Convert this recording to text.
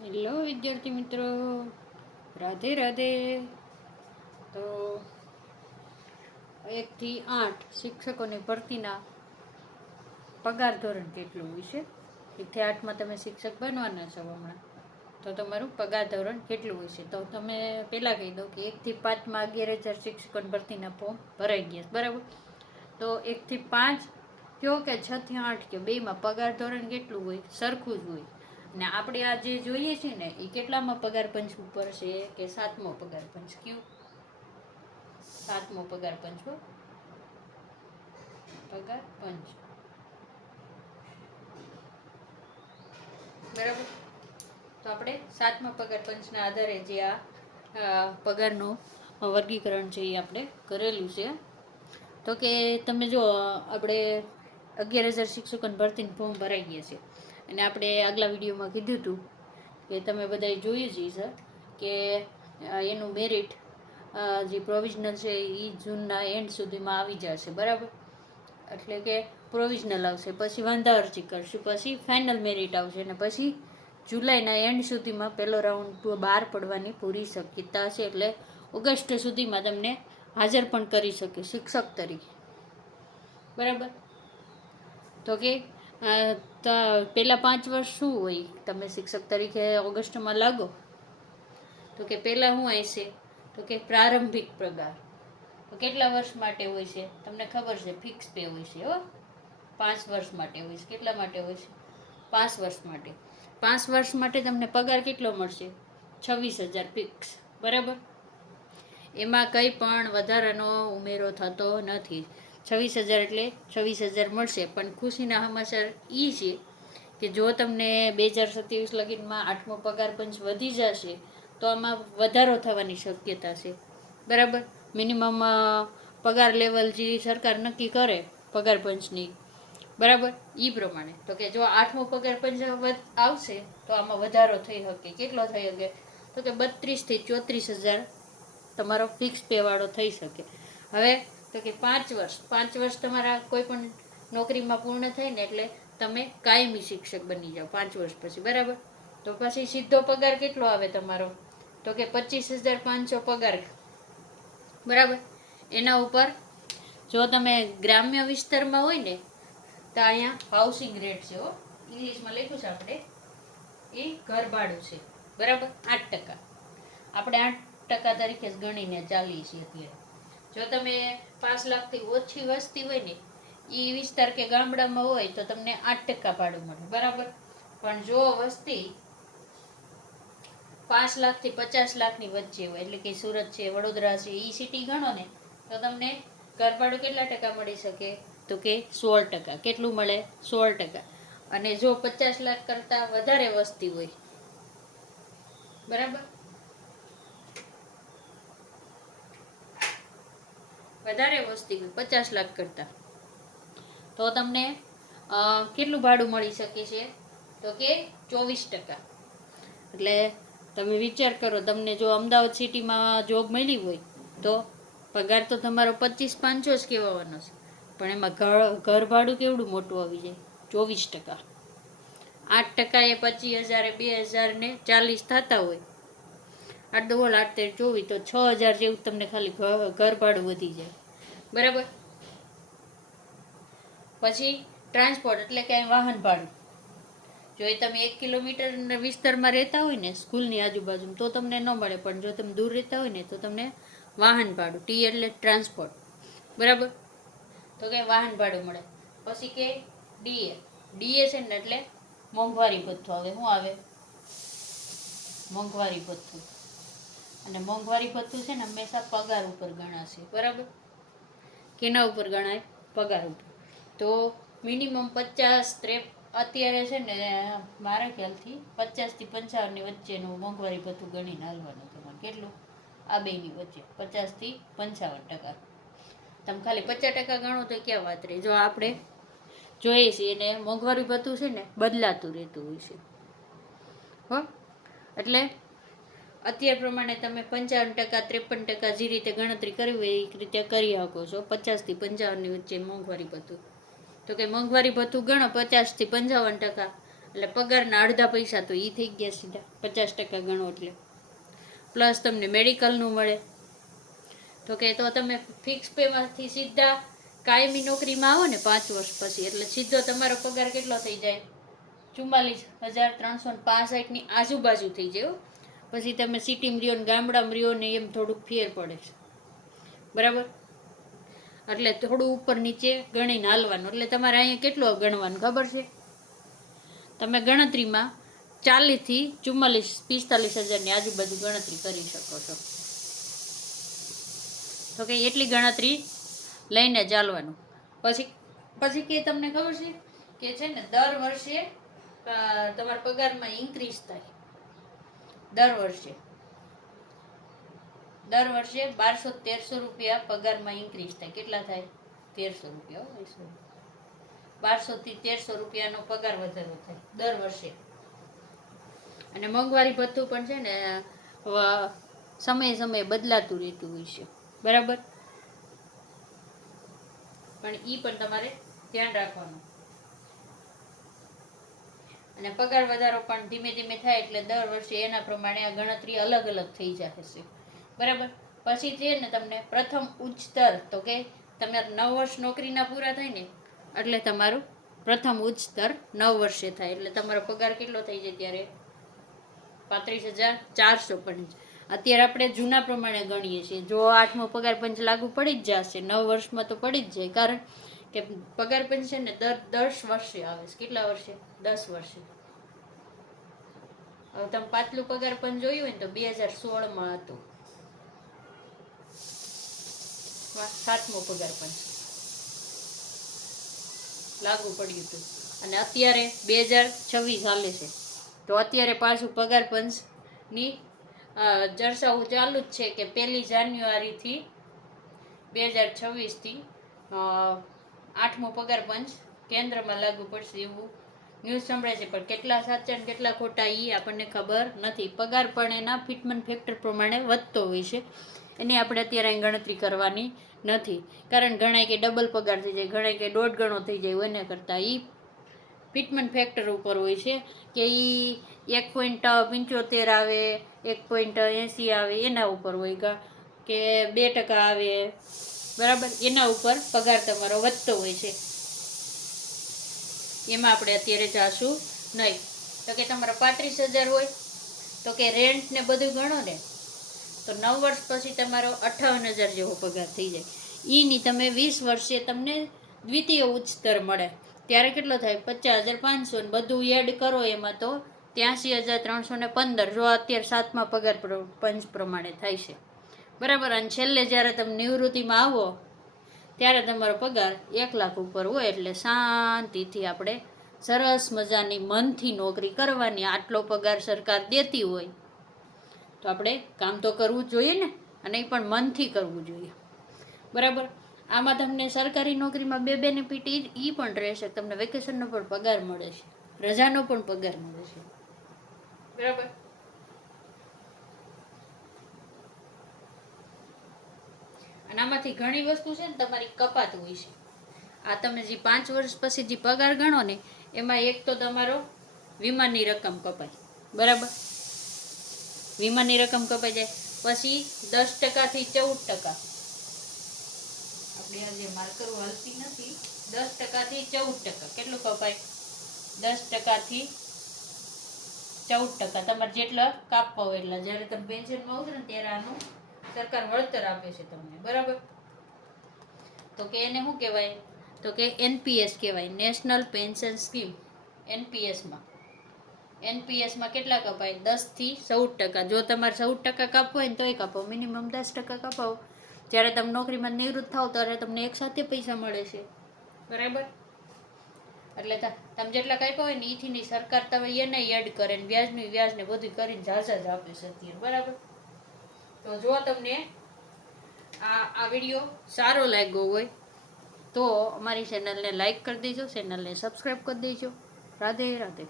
Hello વિદ્યાર્થી મિત્રો, રાધે રાધે. તો 1 થી 8 શિક્ષકોની ભરતીના પગાર ધોરણ કેટલું હોય છે? 1 થી 8માં તમે શિક્ષક બનવાના છો હમણાં, તો તમારું પગાર ધોરણ કેટલું હોય છે? તો તમે પહેલાં કહી દો કે 1 થી 5માં 11,000 શિક્ષકોની ભરતીના ફોર્મ ભરાઈ ગયા, બરાબર? તો 1 થી 5 કયો કે 6 થી 8 કયો, બેમાં પગાર ધોરણ કેટલું હોય? સરખું જ હોય. ને આપણે આ જે જોઈએ છે ને એ કેટલામાં પગાર પંચ ઉપર છે કે 7મો પગાર પંચ? કયું? 7મો પગાર પંચ હો, પગાર પંચ, બરાબર. તો આપણે 7મા પગાર પંચના આધારે જે આ પગારનું વર્ગીકરણ છે એ આપણે કરેલું છે. તો કે તમે જો આપણે 11,000 શિક્ષકોની ભરતીનું ફોર્મ ભરાઈ ગયા છે, અને આપણે આગલા વિડીયોમાં કીધું હતું કે તમે બધાએ જોયું જ છે કે એનું મેરિટ જે પ્રોવિઝનલ છે એ જૂનના એન્ડ સુધીમાં આવી જશે, બરાબર? એટલે કે પ્રોવિઝનલ આવશે, પછી વાંધા અરજી કરશું, પછી ફાઇનલ મેરિટ આવશે, અને પછી જુલાઈના એન્ડ સુધીમાં પહેલો રાઉન્ડ બહાર પડવાની પૂરી શક્યતા છે. એટલે ઓગસ્ટ સુધીમાં તમને હાજર પણ કરી શકે શિક્ષક તરીકે, બરાબર? તો કે પહેલાં 5 વર્ષ શું હોય? તમે શિક્ષક તરીકે ઓગસ્ટમાં લાગો તો કે પહેલાં શું આવશે? તો કે પ્રારંભિક પગાર. તો કેટલા વર્ષ માટે હોય છે? તમને ખબર છે, ફિક્સ પે હોય છે હો. 5 વર્ષ માટે હોય છે. કેટલા માટે હોય છે? 5 વર્ષ માટે. 5 વર્ષ માટે તમને પગાર કેટલો મળશે? 26,000 ફિક્સ, બરાબર? એમાં કંઈ પણ વધારાનો ઉમેરો થતો નથી. 26,000 એટલે 26,000 મળશે. પણ ખુશીના સમાચાર એ છે કે જો તમને 2027 લગીનમાં 8મો પગાર પંચ વધી જશે તો આમાં વધારો થવાની શક્યતા છે, બરાબર? મિનિમમ પગાર લેવલ જે સરકાર નક્કી કરે પગાર પંચની, બરાબર, એ પ્રમાણે. તો કે જો 8મો પગાર પંચ આવશે તો આમાં વધારો થઈ શકે. કેટલો થઈ શકે? તો કે 32,000 થી 34,000 તમારો ફિક્સ પે વાળો થઈ શકે. હવે તો કે 5 વર્ષ તમારા કોઈ પણ નોકરીમાં પૂર્ણ થાય ને એટલે તમે કાયમી શિક્ષક બની જાઓ 5 વર્ષ પછી, બરાબર? તો પછી સીધો પગાર કેટલો આવે તમારો? તો કે 25,500 પગાર, બરાબર. એના ઉપર જો તમે ગ્રામ્ય વિસ્તારમાં હોય ને તો અહીંયા હાઉસિંગ રેટ છે હો, ઇંગ્લિશમાં લખ્યું છે આપણે, એ ઘર ભાડું છે, બરાબર. 8%. આપણે 8% તરીકે જ ગણીને ચાલીએ છીએ અત્યારે. જો તમે 5 લાખથી ઓછી વસ્તી હોય ને એ વિસ્તાર કે ગામડામાં હોય તો તમને 8% ભાડું મળે, બરાબર. પણ જો વસ્તી 5 લાખથી 50 લાખની વચ્ચે હોય, એટલે કે સુરત છે, વડોદરા છે, એ સિટી ગણો ને તો તમને ઘર ભાડું કેટલા ટકા મળી શકે? તો કે 16%. કેટલું મળે? 16%. અને જો 50 લાખ કરતાં વધારે વસ્તી હોય, બરાબર, વધારે વસ્તી હોય 50 લાખ કરતાં, તો તમને કેટલું ભાડું મળી શકે છે? તો કે 24%. એટલે તમે વિચાર કરો, તમને જો અમદાવાદ સિટીમાં જોબ મળી હોય તો પગાર તો તમારો 25,500 જ કહેવાનો છે, પણ એમાં ઘર ભાડું કેવડું મોટું આવી જાય? 24%. 8% એ 25,000 2,000 ને 40 થતા હોય, 8 બોલ 8 24, તો 6,000 જેવું તમને ખાલી ઘર ભાડું વધી જાય, બરાબર. પછી ટ્રાન્સપોર્ટ એટલે કે વાહન ભાડું. જો એ તમે 1 કિલોમીટર વિસ્તારમાં રહેતા હોય ને સ્કૂલની આજુબાજુ તો તમને ન મળે, પણ જો તમે દૂર રહેતા હોય ને તો તમને વાહન ભાડું, ટી એટલે ટ્રાન્સપોર્ટ, બરાબર. તો કે વાહન ભાડું મળે. પછી કે ડીએ. ડીએ છે ને એટલે મોંઘવારી ભથ્થું આવે. શું આવે? મોંઘવારી ભથ્થું. અને મોંઘવારી ભથ્થું છે ને હંમેશા પગાર ઉપર ગણાશે, બરાબર. કેના ઉપર ગણાય? પગાર ઉપર. તો મિનિમમ 50 અત્યારે છે ને મારા ખ્યાલથી 50 થી 55 ની વચ્ચેનું મોંઘવારી ભથ્થું ગણીને હાલવાનું તમારે. કેટલું? આ બેની વચ્ચે 50 થી 55%. તમે ખાલી 50% ગણો તો ક્યાં વાત રહી? જો આપણે જોઈએ છીએ ને મોંઘવારી ભથ્થું છે ને બદલાતું રહેતું હોય છે, હો. એટલે અત્યાર પ્રમાણે તમે 55%, 53% જે રીતે ગણતરી કરવી હોય એ રીતે કરી શકો છો. 50 થી 55 ની વચ્ચે મોંઘવારી ભથ્થું. તો કે મોંઘવારી ભથ્થું ગણો 50 થી 55%, એટલે પગારના અડધા પૈસા તો એ થઈ ગયા સીધા 50% ગણો એટલે. પ્લસ તમને મેડિકલનું મળે. તો કે તો તમે ફિક્સ પેમાંથી સીધા કાયમી નોકરીમાં આવો ને 5 વર્ષ પછી, એટલે સીધો તમારો પગાર કેટલો થઈ જાય? 44,365 આજુબાજુ થઈ જાય. પછી તમે સિટીમાં રહ્યો ને ગામડામાં રહ્યો ને એમ થોડુંક ફેર પડે છે, બરાબર? એટલે થોડું ઉપર નીચે ગણીને હાલવાનું. એટલે તમારે અહીંયા કેટલું ગણવાનું ખબર છે? તમે ગણતરીમાં 40,000 થી 44,000-45,000 આજુબાજુ ગણતરી કરી શકો છો. તો કે એટલી ગણતરી લઈને ચાલવાનું. પછી કે તમને ખબર છે કે છે ને દર વર્ષે તમારા પગારમાં ઇન્ક્રીઝ થાય. દર વર્ષે 1200-1300 રૂપિયા પગારમાં ઇન્ક્રીઝ થાય. કેટલા થાય? 1300 રૂપિયા. 1200 થી 1300 રૂપિયાનો પગાર વધારો થાય દર વર્ષે. અને મોંઘવારી ભથ્થું પણ છે ને સમયે બદલાતું રહેતું હોય છે, બરાબર? પણ ઈ પણ તમારે ધ્યાન રાખવાનું. અને પગાર વધારો પણ ધીમે ધીમે થાય એટલે દર વર્ષે એના પ્રમાણે આ ગણતરી અલગ અલગ થઈ જશે, બરાબર? પછી છે ને તમને પ્રથમ ઉચ્ચ સ્તર, તો કે તમારે 9 વર્ષ નોકરીના પૂરા થાય ને એટલે તમારું પ્રથમ ઉચ્ચ સ્તર 9 વર્ષે થાય. એટલે તમારો પગાર કેટલો થઈ જાય ત્યારે? 35,400. પણ અત્યારે આપણે જૂના પ્રમાણે ગણીએ છીએ. જો 8મો પગાર પંચ લાગુ પડી જ જશે 9 વર્ષમાં તો પડી જ જાય, કારણ કે પગાર પંચ છે ને 10 વર્ષે આવે છે. કેટલા વર્ષે? 10 વર્ષે. હવે તમે પાછલું પગાર પંચ જોયું હોય ને તો 2016માં હતું, 7મો પગાર પંચ લાગુ પડ્યું હતું. અને અત્યારે 2026 હાલે છે. તો અત્યારે પાછું પગાર પંચની ચર્ચાઓ ચાલુ જ છે કે 1 જાન્યુઆરીથી 2026થી 8મો પગાર પંચ કેન્દ્રમાં લાગુ પડશે એવું ન્યૂઝ સંભળાય છે. પણ કેટલા સાચા ને કેટલા ખોટા એ આપણને ખબર નથી. પગાર પણ એના ફિટમેન્ટ ફેક્ટર પ્રમાણે વધતો હોય છે. એની આપણે અત્યારે અહીં ગણતરી કરવાની નથી, કારણ ઘણા કે ડબલ પગાર થઈ જાય, ઘણા કે 1.5 ગણો થઈ જાય. એના કરતાં એ ફિટમેન્ટ ફેક્ટર ઉપર હોય છે કે એ 1.75 આવે, 1.80 આવે, એના ઉપર હોય કે 2% આવે, બરાબર? એના ઉપર પગાર તમારો વધતો હોય છે. એમાં આપણે અત્યારે જાશું નહીં. તો કે તમારા 35,000 હોય તો કે રેન્ટ ને બધું ગણો ને તો 9 વર્ષ પછી તમારો 58,000 જેવો પગાર થઈ જાય. એની તમે 20 વર્ષે તમને દ્વિતીય ઉચ્ચ સ્તર મળે ત્યારે કેટલો થાય? 50,500. ને બધું એડ કરો એમાં તો 83,315. જો અત્યારે 7મા પગાર પંચ પ્રમાણે થાય છે, બરાબર? અને છેલ્લે જ્યારે તમે નિવૃત્તિમાં આવો ત્યારે તમારો પગાર 1 લાખ ઉપર હોય. એટલે શાંતિથી આપણે સરસ મજાની મનથી નોકરી કરવાની. આટલો પગાર સરકાર દેતી હોય તો આપણે કામ તો કરવું જોઈએ ને, અને એ પણ મનથી કરવું જોઈએ, બરાબર? આમાં તમને સરકારી નોકરીમાં 2 બેનિફિટ એ પણ રહેશે. તમને વેકેશનનો પણ પગાર મળે છે, રજાનો પણ પગાર મળે છે, બરાબર? અને આમાંથી ઘણી વસ્તુ છે ને તમારી કપાત હોય છે. આ તમે જે 5 વર્ષ પછી જે પગાર ગણો ને એમાં એક તો તમારો વીમાની રકમ કપાય, બરાબર? વીમાની રકમ કપાઈ જાય. પછી 10% થી 14%. આપણે આ જે માર્કર હાલતી નથી, 10% થી 14%. કેટલું કપાય? 10% થી 14%. તમારે જેટલા કાપવા હોય એટલા. જ્યારે તમે પેન્શનમાં ઉતરો ને ત્યારે આનું સરકાર વળતર આપે છે તમને, બરાબર? તો કે એને શું કહેવાય? તો કે NPS કહેવાય, નેશનલ પેન્શન સ્કીમ. NPSમાં કેટલા કપાય? 10 થી 14%. જો તમારે 14% કાપવો હોય ને તોય કાપો, મિનિમમ 10% કાપાવો. જ્યારે તમે નોકરીમાં નિવૃત્ત થાવ ત્યારે તમને એકસાથે પૈસા મળે છે, બરાબર? એટલે તમે જેટલા કાપ્યા હોય ને એથી સરકાર તમે એને એડ કરે ને વ્યાજ ને બધું કરીને ઝાઝા જ આપે છે અત્યારે, બરાબર? તો જો તમને આ વિડીયો સારો લાગ્યો હોય તો અમારી ચેનલને લાઈક કરી દેજો, ચેનલને સબસ્ક્રાઈબ કરી દેજો. રાધે રાધે.